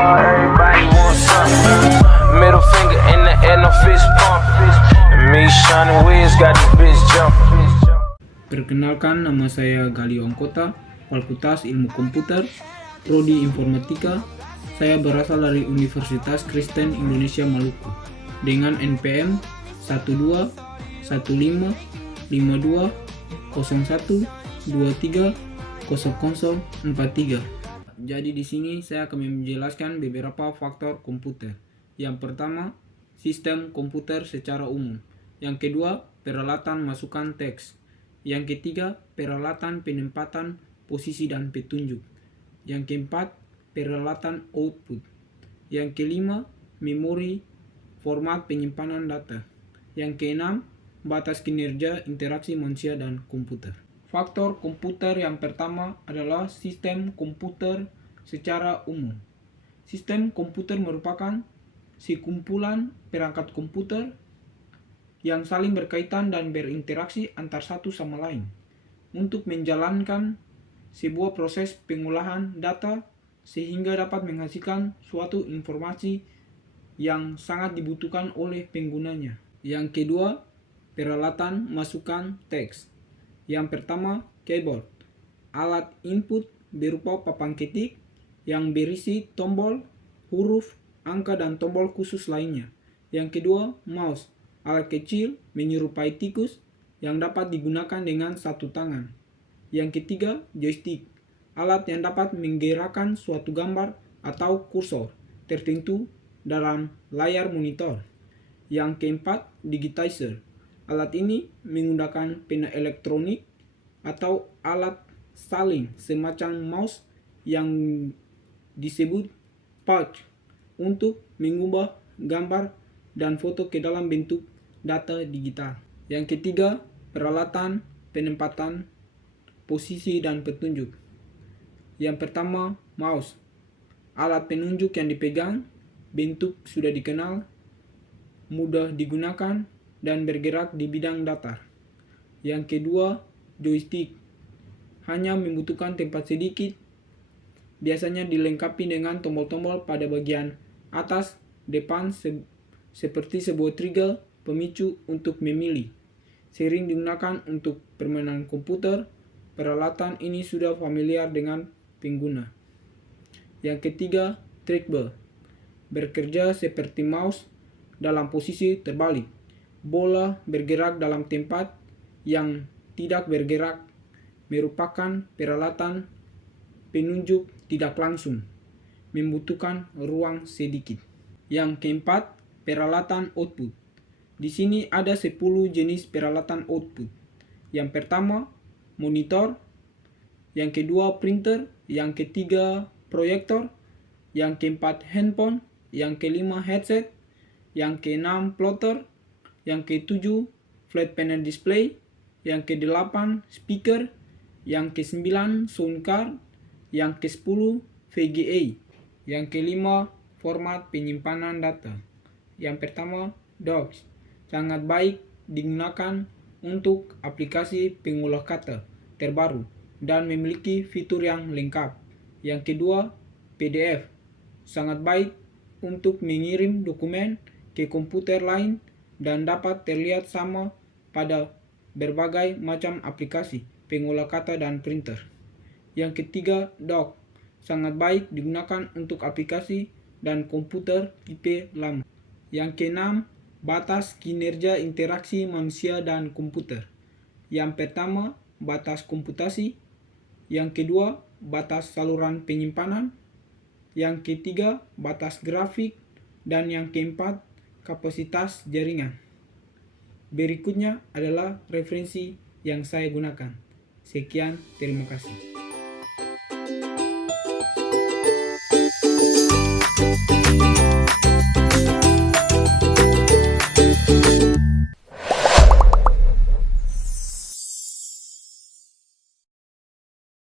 Everybody wants something. Middle finger in the air, no fist pump. And me, Sean Wiz, got this bitch jumping. Perkenalkan, nama saya Galio Angkota, Fakultas Ilmu Komputer, Prodi Informatika. Saya berasal dari Universitas Kristen Indonesia Maluku dengan NPM 12.151.23.0043. Jadi di sini saya akan menjelaskan beberapa faktor komputer. Yang pertama, sistem komputer secara umum. Yang kedua, peralatan masukan teks. Yang ketiga, peralatan penempatan posisi dan petunjuk. Yang keempat, peralatan output. Yang kelima, memori, format penyimpanan data. Yang keenam, batas kinerja interaksi manusia dan komputer. Faktor komputer yang pertama adalah sistem komputer secara umum. Sistem komputer merupakan sekumpulan perangkat komputer yang saling berkaitan dan berinteraksi antar satu sama lain untuk menjalankan sebuah proses pengolahan data sehingga dapat menghasilkan suatu informasi yang sangat dibutuhkan oleh penggunanya. Yang kedua, peralatan masukan teks. Yang pertama, keyboard. Alat input berupa papan ketik yang berisi tombol, huruf, angka, dan tombol khusus lainnya. Yang kedua, mouse. Alat kecil menyerupai tikus yang dapat digunakan dengan satu tangan. Yang ketiga, joystick. Alat yang dapat menggerakkan suatu gambar atau kursor tertentu dalam layar monitor. Yang keempat, digitizer. Alat ini menggunakan pena elektronik atau alat salin semacam mouse yang disebut pouch untuk mengubah gambar dan foto ke dalam bentuk data digital. Yang ketiga, peralatan penempatan posisi dan petunjuk. Yang pertama, mouse. Alat penunjuk yang dipegang, bentuk sudah dikenal, mudah digunakan, dan bergerak di bidang datar. Yang kedua, joystick. Hanya membutuhkan tempat sedikit, biasanya dilengkapi dengan tombol-tombol pada bagian atas depan seperti sebuah trigger pemicu untuk memilih. Sering digunakan untuk permainan komputer, peralatan ini sudah familiar dengan pengguna. Yang ketiga, trackball. Bekerja seperti mouse dalam posisi terbalik. Bola bergerak dalam tempat yang tidak bergerak merupakan peralatan penunjuk tidak langsung, membutuhkan ruang sedikit. Yang keempat, peralatan output. Di sini ada 10 jenis peralatan output. Yang pertama, monitor. Yang kedua, printer. Yang ketiga, proyektor. Yang keempat, handphone. Yang kelima, headset. Yang keenam, plotter. Yang ketujuh, flat panel display. Yang kedelapan, speaker. Yang kesembilan, sound card. Yang ke-10, VGA. Yang kelima, format penyimpanan data. Yang pertama, docs. Sangat baik digunakan untuk aplikasi pengolah kata terbaru dan memiliki fitur yang lengkap. Yang kedua, PDF. Sangat baik untuk mengirim dokumen ke komputer lain dan dapat terlihat sama pada berbagai macam aplikasi pengolah kata dan printer. Yang ketiga, dock. Sangat baik digunakan untuk aplikasi dan komputer tipe lama. Yang keenam, batas kinerja interaksi manusia dan komputer. Yang pertama, batas komputasi. Yang kedua, batas saluran penyimpanan. Yang ketiga, batas grafik. Dan yang keempat, kapasitas jaringan. Berikutnya adalah referensi yang saya gunakan. Sekian, terima kasih.